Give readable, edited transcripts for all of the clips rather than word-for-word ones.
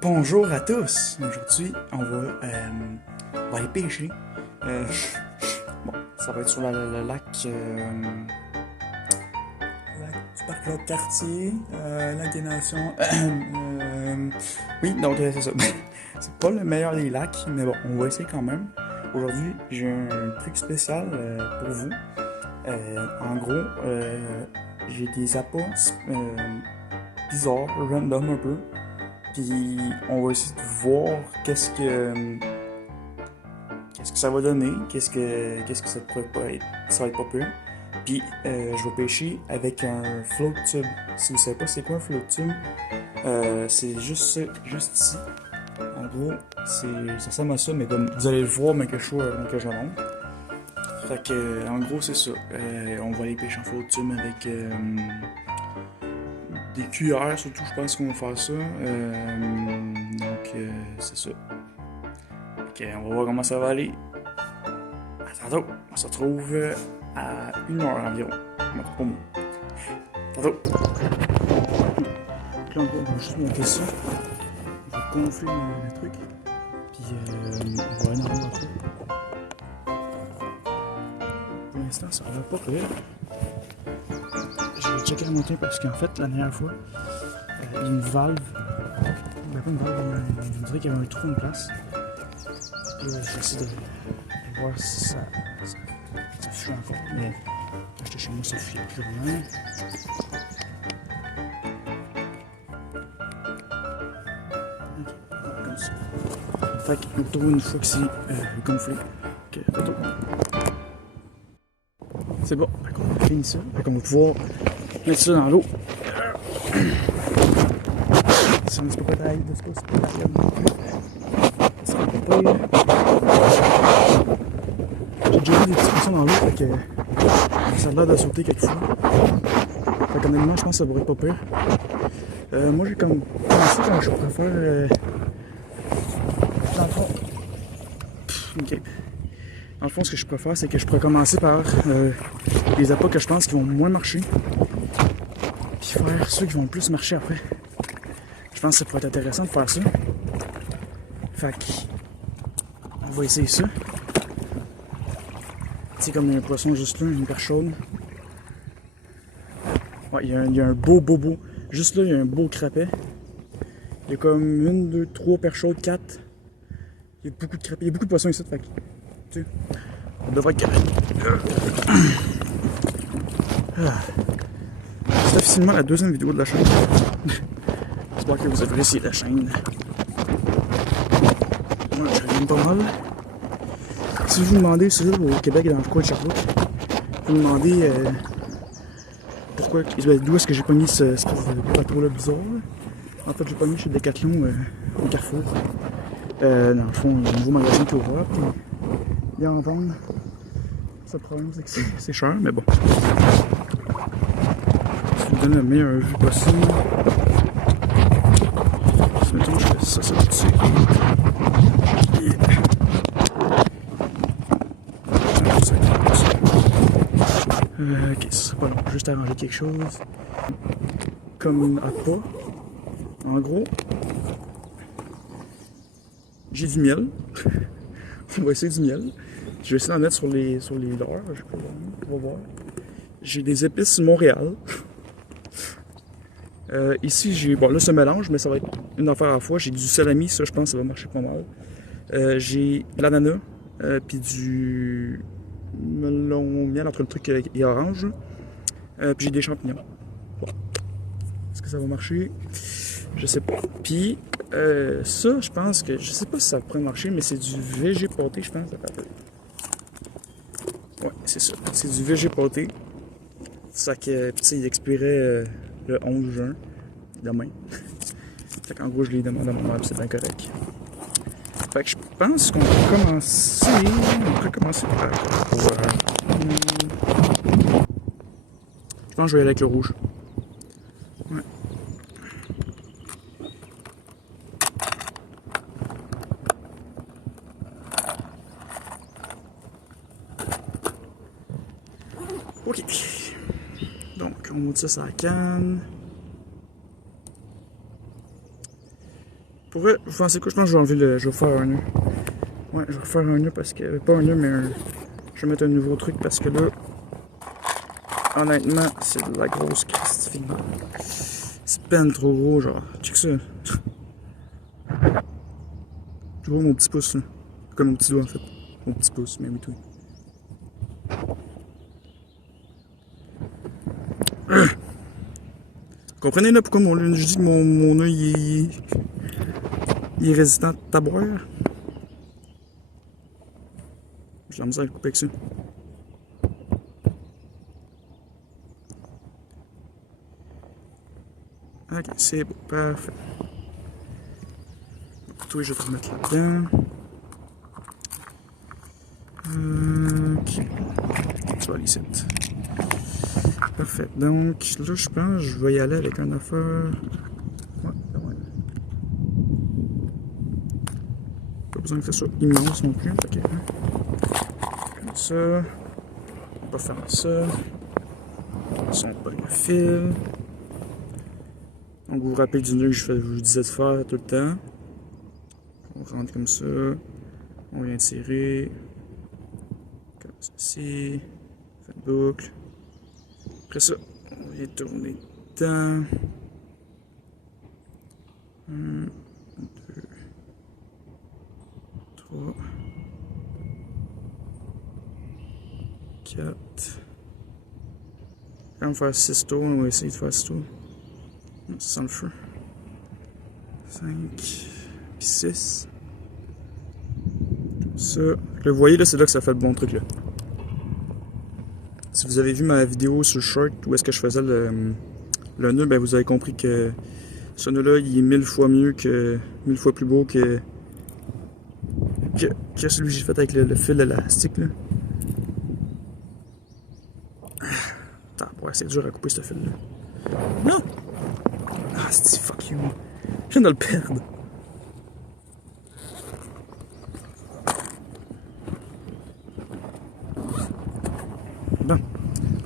Bonjour à tous! Aujourd'hui, on va aller pêcher. Bon, ça va être sur le lac, lac du parc Claude Cartier, lac des Nations. Oui, donc c'est ça. C'est pas le meilleur des lacs, mais bon, on va essayer quand même. Aujourd'hui, j'ai un truc spécial pour vous. En gros, j'ai des appâts bizarres, random un peu. Puis on va essayer de voir qu'est-ce que ça va donner, qu'est-ce que ça pourrait pas être, ça va être pas pire. Puis je vais pêcher avec un float tube. Si vous savez pas c'est quoi un float tube, c'est juste ici. En gros, ça ressemble à ça, mais comme vous allez le voir, mais que je le montre. Fait que en gros c'est ça. On va aller pêcher en float tube avec des cuillères, surtout, je pense qu'on va faire ça. Donc, c'est ça. Ok, on va voir comment ça va aller. À tantôt. On se retrouve à 1h environ. Pas moins. Tantôt. Donc là, on va juste monter ça. On va gonfler le truc. Puis, on va aller dans le truc. Pour l'instant, ça va pas pire. J'ai checké la montée parce qu'en fait, la dernière fois, il y a une valve. Il n'y a pas une valve, on dirait qu'il y avait un trou en place. Et j'essaie de voir si ça fuit encore. Mais quand j'étais chez moi, ça fuyait plus vraiment. Ok, comme ça. Fait qu'on retourne une fois que c'est gonflé. Ok, retour. C'est bon, on a fini ça. Fait qu'on va pouvoir mettre ça dans l'eau. Si on se peut pas tailler de ce que c'est pas tailler non plus. Ça va pas pire. J'ai déjà vu des petits poissons dans l'eau, fait que ça a l'air de sauter quelquefois. Fait qu'honnêtement, je pense que ça pourrait être pas pire. Moi, j'ai comme pensé quand je préfère. Dans le fond. Ok. Dans le fond, ce que je préfère, c'est que je pourrais commencer par les appâts que je pense qui vont moins marcher. Puis faire ceux qui vont le plus marcher après. Je pense que ça pourrait être intéressant de faire ça. Fait que, on va essayer ça. C'est comme un poisson juste là, une perche chaude. Ouais, il y a un beau. Juste là, il y a un beau crapet. Il y a comme 1, 2, 3 perches chaudes, 4. Il y a beaucoup de crapets, il y a beaucoup de poissons ici. Fait que, tu sais, on devrait être capable. C'est officiellement la deuxième vidéo de la chaîne. J'espère que vous appréciez la chaîne. Moi, je reviens pas mal. Si vous vous demandez, c'est là au Québec, dans le coin de Sherbrooke, vous vous demandez pourquoi, d'où est-ce que j'ai pogné ce bateau-là bizarre. En fait, j'ai pogné chez Decathlon au Carrefour. Dans le fond, il y a un nouveau magasin qui est ouvert, puis il y a en vente. Le problème, c'est que c'est cher, mais bon. Je vous donne le meilleur vue possible. Si mettons, je fais ça va dessus. Ok, ce serait pas long, juste arranger quelque chose. Comme appât, en gros, j'ai du miel. On va essayer du miel. Je vais essayer d'en mettre sur les leurres. On va voir. J'ai des épices Montréal. Ici, j'ai. Bon, là, c'est un mélange, mais ça va être une affaire à la fois. J'ai du salami, ça, je pense que ça va marcher pas mal. J'ai de l'ananas, puis du melon miel entre le truc et orange. Puis j'ai des champignons. Bon. Est-ce que ça va marcher? Je sais pas. Puis, ça, je pense que. Je sais pas si ça pourrait marcher, mais c'est du végé pâté, je pense. Ouais, c'est ça. C'est du végé pâté. Ça que, tu sais, il expirait le 11 juin, demain. Fait qu'en gros, je l'ai demandé à ma mère, c'est bien correct. Fait que je pense qu'on peut commencer. Par. Je pense que je vais y aller avec le rouge. Ouais. Ok. Donc, on monte ça sur la canne. Pour vrai, vous pensez quoi? Je pense que je vais enlever le. Je vais faire un nœud. Ouais, je vais refaire un nœud parce que. Pas un nœud, mais un. Je vais mettre un nouveau truc parce que là. Honnêtement, c'est de la grosse Christine. C'est peine trop gros, genre. Check ça. Tu vois mon petit pouce, là. Comme mon petit doigt, en fait. Mon petit pouce, mais oui, tout. Comprenez là pourquoi je dis que mon œil il est résistant à boire? J'ai la misère à le couper avec ça. Ok, c'est beau, parfait. Toi, je vais te remettre là-dedans. Ok. Tu vas aller ici. Parfait. Donc, là, je pense que je vais y aller avec un affaire. Ouais, ouais. Pas besoin que ça soit immense non plus. Ok. Comme ça. On va faire ça. Ça, on pogne le fil. Donc, vous vous rappelez du nœud que je vous disais de faire tout le temps. On rentre comme ça. On vient tirer. Comme ceci. On fait une boucle. Après ça, on vient tourner dedans. 1, 2, 3, 4. Quand on va faire 6 tours, on va essayer de faire 6 tours. Ça sent le feu. 5, puis 6. Comme ça. Là, vous voyez, là, c'est là que ça fait le bon truc, là. Si vous avez vu ma vidéo sur Shark, où est-ce que je faisais le nœud, ben vous avez compris que ce nœud-là, il est 1000 fois mieux que... 1000 fois plus beau que celui que j'ai fait avec le fil élastique, là. Attends, ouais, c'est dur à couper, ce fil-là. Non! Ah, c'est fuck you. Je viens de le perdre. Bon,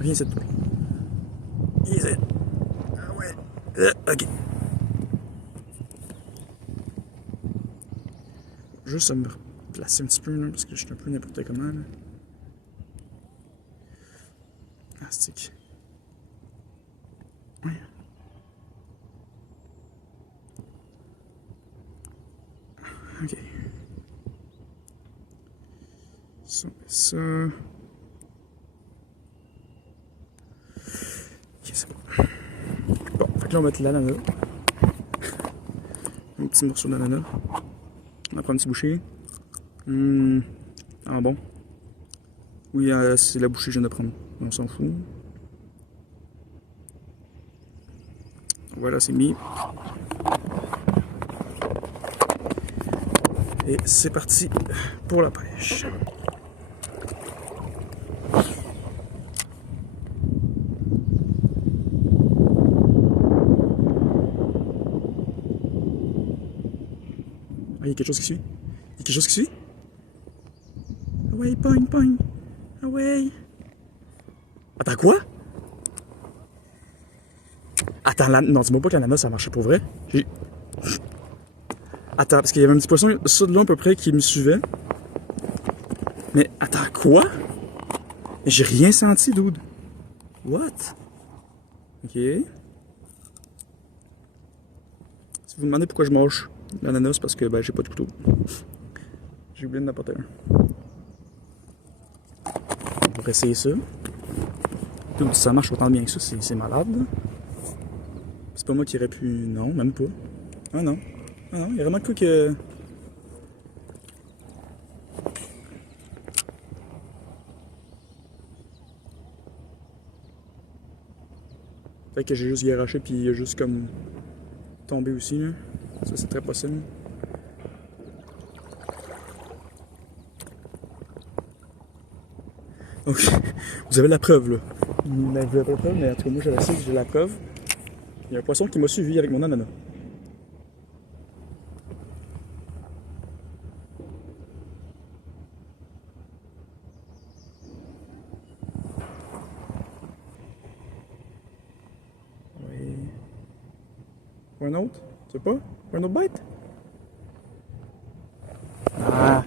viens ici, toi. Ici. Ah ouais. Ok. Juste à me placer un petit peu, là, parce que je suis un peu n'importe comment, là. Ah, stick. Ouais. Ok. Ça. Ok, c'est bon. Bon, fait que là, on va mettre l'ananas. Un petit morceau d'ananas. On va prendre un petit bouchée. Ah bon. Oui, c'est la bouchée que je viens de prendre. On s'en fout. Voilà, c'est mis. Et c'est parti pour la pêche. Ah, il y a quelque chose qui suit. Il y a quelque chose qui suit. Ah ouais, pogne, pogne. Ah ouais. Attends, quoi? Attends, non, dis-moi pas que l'ananas ça marchait pour vrai. Attends, parce qu'il y avait un petit poisson, ça de là à peu près, qui me suivait. Mais attends, quoi? J'ai rien senti, dude. What? Ok. Si vous me demandez pourquoi je mange l'ananas, parce que ben, j'ai pas de couteau. J'ai oublié de n'apporter un. On va essayer ça. Dude, ça marche autant bien que ça, c'est malade. C'est pas moi qui aurais pu... Non, même pas. Ah non. Ah non, il y a vraiment quoi que... Fait que j'ai juste garoché puis il a juste comme tombé aussi là. Ça c'est très possible. Donc vous avez la preuve là. Vous n'avez pas la preuve, mais en tout cas moi je sais que j'ai la preuve. Il y a un poisson qui m'a suivi avec mon ananas. Oui. Ou un autre? Tu sais pas? Ou un autre bête? Ah!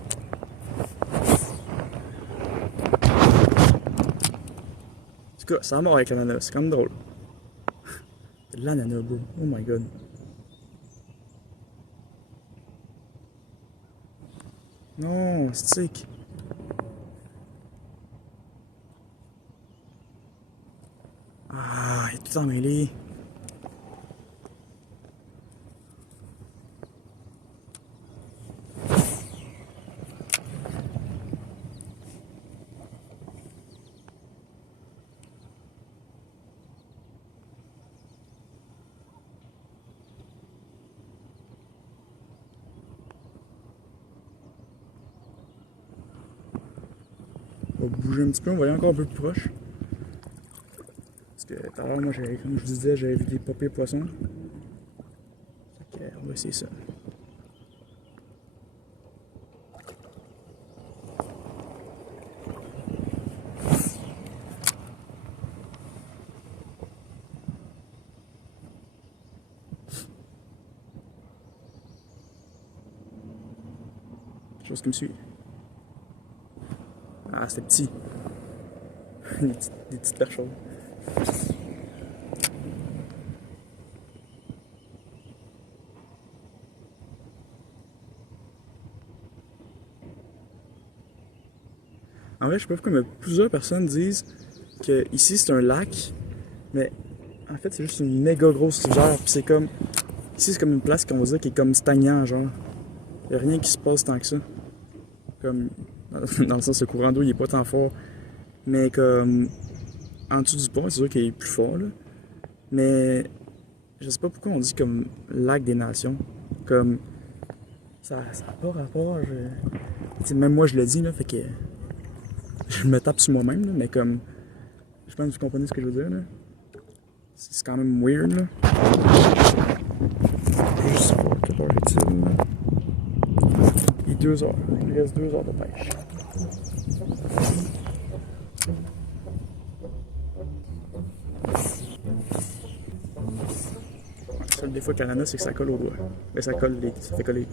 En tout cas, ça mort avec l'ananas, c'est quand même drôle. L'ananas, bro. Oh my god. Non, stick. Ah, il est tout emmêlé. On va bouger un petit peu, on va aller encore un peu plus proche. Parce que tout à l'heure, moi, comme je vous disais, j'avais vu des pas pires poissons. Fait que, on va essayer ça. Quelque chose qui me suit. Ah, c'était petit. Des petites perches. En vrai, je sais pas pourquoi, mais plusieurs personnes disent que ici c'est un lac, mais en fait c'est juste une méga grosse rivière. Puis c'est comme. Ici c'est comme une place qu'on va dire qui est comme stagnant, genre. Y a rien qui se passe tant que ça. Comme. Dans le sens, le courant d'eau il est pas tant fort. Mais comme. En dessous du pont, c'est sûr qu'il est plus fort, là. Mais. Je sais pas pourquoi on dit comme lac des nations. Comme. Ça n'a pas rapport. Même moi je le dis, là, fait que. Je me tape sur moi-même, là, mais comme. Je pense que vous comprenez ce que je veux dire, là. C'est quand même weird, là. Juste voir quelle heure est-il, là. Il est 2 heures. Il reste 2 heures de pêche. Le seul défaut de l'ananas, c'est que ça colle au doigt. Mais ça colle ça fait coller.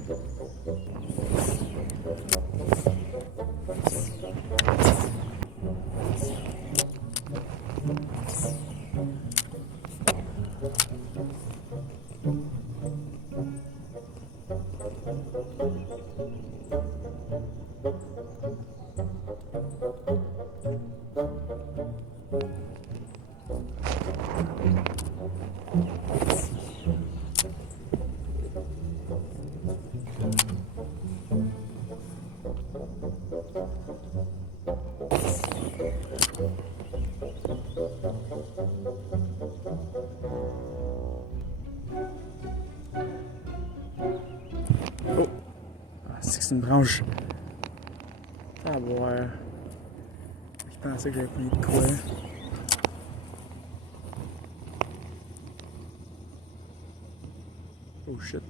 Oh! Ah, c'est une branche. Ah, ouais. Je pensais que j'avais pris de quoi. Oh shit.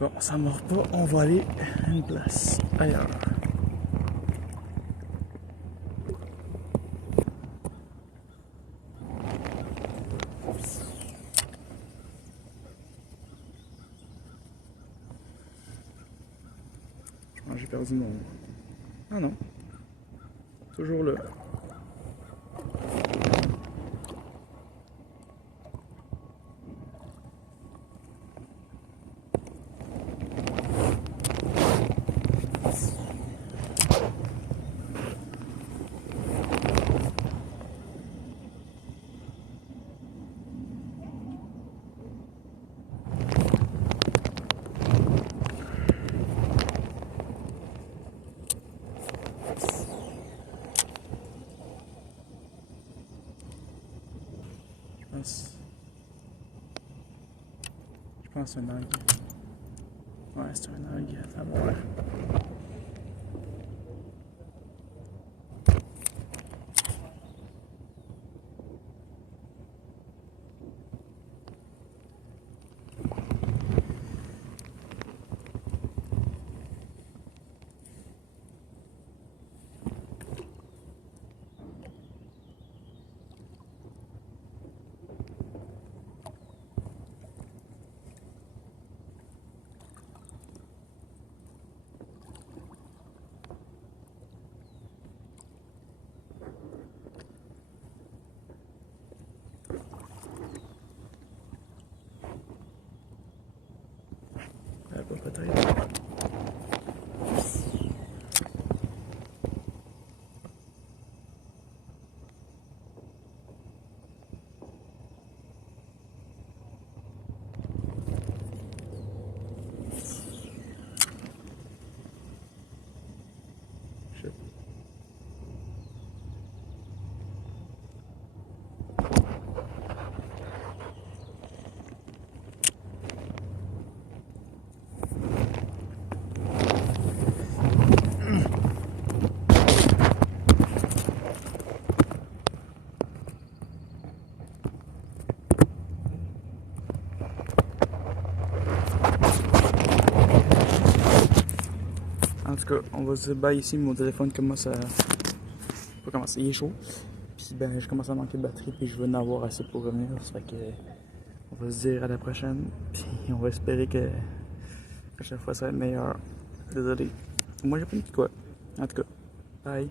Bon, ça mord pas, on va aller à une place ailleurs. Je pense que j'ai perdu mon. Ah non. Toujours là. Je pense que c'est un aigle. Ouais, c'est un aigle. À voir. tout cas, on va se dire bye ici. Mon téléphone commence à... Pas commencer, il est chaud. Puis ben, je commence à manquer de batterie, puis je veux en avoir assez pour revenir. Ça fait que... On va se dire à la prochaine. Puis on va espérer que... la prochaine fois, ça va être meilleur. Désolé. Moi, j'ai pas dit quoi. En tout cas, bye.